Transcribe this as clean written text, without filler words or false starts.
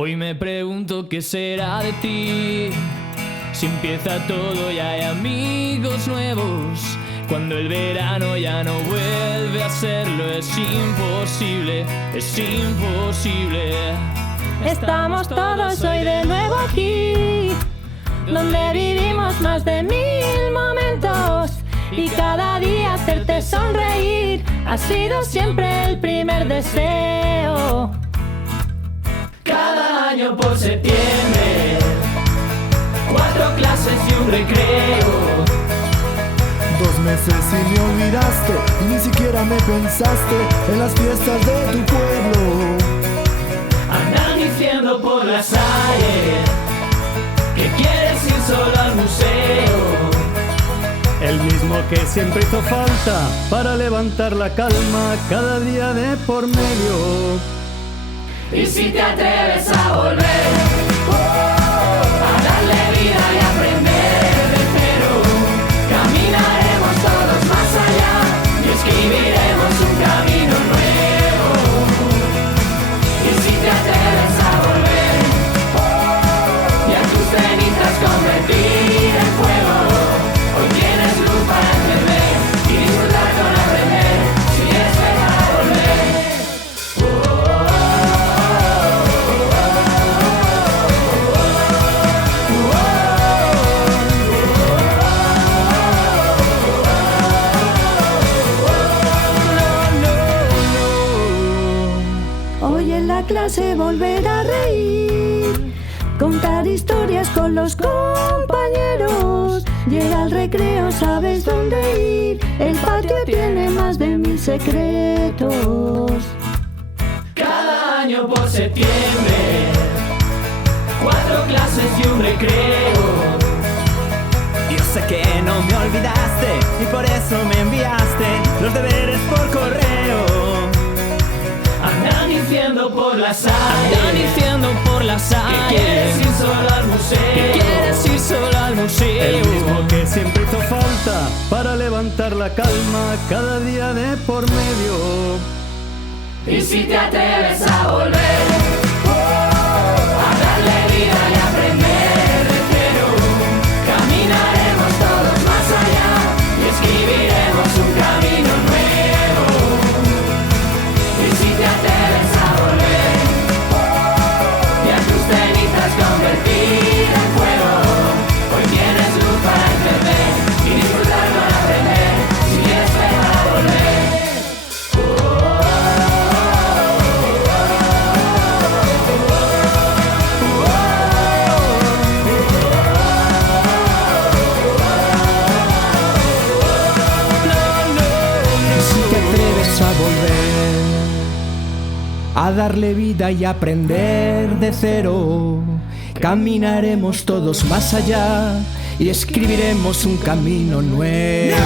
Hoy me pregunto qué será de ti. Si empieza todo y hay amigos nuevos, cuando el verano ya no vuelve a serlo, es imposible, es imposible. Estamos todos hoy de nuevo aquí, donde vivimos más de 1000 momentos, y cada día hacerte sonreír ha sido siempre el primer deseo. Cada año por septiembre, 4 clases y un recreo. 2 meses y me olvidaste, y ni siquiera me pensaste en las fiestas de tu pueblo. Andan diciendo por las calles que quieres ir solo al museo. El mismo que siempre hizo falta para levantar la calma cada día de por medio. Y si te atreves a volver, a darle vida y aprender de cero, caminaremos todos más allá y escribiremos un camino nuevo. Y si te atreves a volver, y a tus cenizas convertir en fuego, hoy tienes luz para entender y disfrutar con aprender. Si quieres a volver. Hoy en la clase volver a reír, contar historias con los compañeros. Llega el recreo, sabes dónde ir, el patio tiene más de 1000 secretos. Cada año por septiembre, 4 clases y un recreo. Yo sé que no me olvidaste y por eso me enviaste los deberes por correo. Andan diciendo por las calles, que quieres ir solo al museo. Que quieres ir solo al museo. El mismo que siempre hizo falta para levantar la calma cada día de por medio. Y si te atreves a volver, a darle vida y aprender de cero, caminaremos todos más allá y escribiremos un camino nuevo. Y si te atreves a volver, y a tus cenizas convertir en fuego, hoy tienes luz para entender y disfrutar con aprender. Si quieres a volver. Si te atreves a volver, a darle vida y aprender de cero, caminaremos todos más allá y escribiremos un camino nuevo.